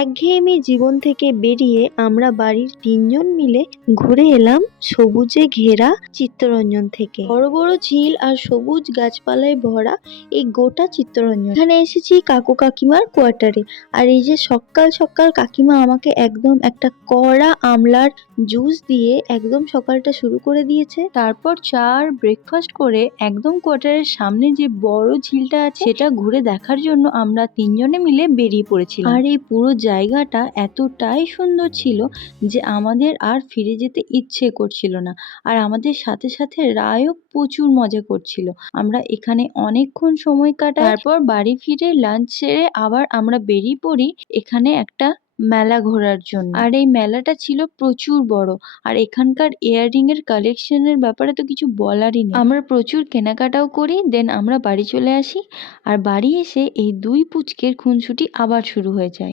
একঘেয়েমি জীবন থেকে বেরিয়ে আমরা বাড়ির তিনজন মিলে ঘুরে এলাম সবুজে ঘেরা চিত্তরঞ্জন থেকে। বড় বড় ঝিল আর সবুজ গাছপালায় ভরা এই গোটা চিত্তরঞ্জন। এখানে এসেছি কাকু কাকিমার কোয়ার্টারে। আর এই যে সকাল সকাল কাকিমা আমাকে একদম একটা কড়া আমলার জুস দিয়ে একদম সকালটা শুরু করে দিয়েছে। তারপর চা আর ব্রেকফাস্ট করে একদম কোয়ার্টারের সামনে যে বড় ঝিলটা আছে, সেটা ঘুরে দেখার জন্য আমরা তিনজনে মিলে বেরিয়ে পড়েছিলাম। আর এই পুরো জায়গাটা এতটাই সুন্দর ছিল যে আমাদের আর ফিরে যেতে ইচ্ছে করছিল না। আর আমাদের সাথে সাথে রায়ও প্রচুর মজা করছিল। আমরা এখানে অনেকক্ষণ সময় কাটাই, তারপর বাড়ি ফিরে লাঞ্চ সেরে আবার আমরা বেরিয়ে পড়ি এখানে একটা মেলা ঘোরার জন্য। আর এই মেলাটা ছিল প্রচুর বড়। আর এখানকার ইয়াররিং এর কালেকশনের ব্যাপারে তো কিছু বলারই নেই। আমরা প্রচুর কেনাকাটাও করি দেন আমরা বাড়ি চলে আসি। আর বাড়ি এসে এই দুই পুচকের খুনসুটি আবার শুরু হয়ে যায়।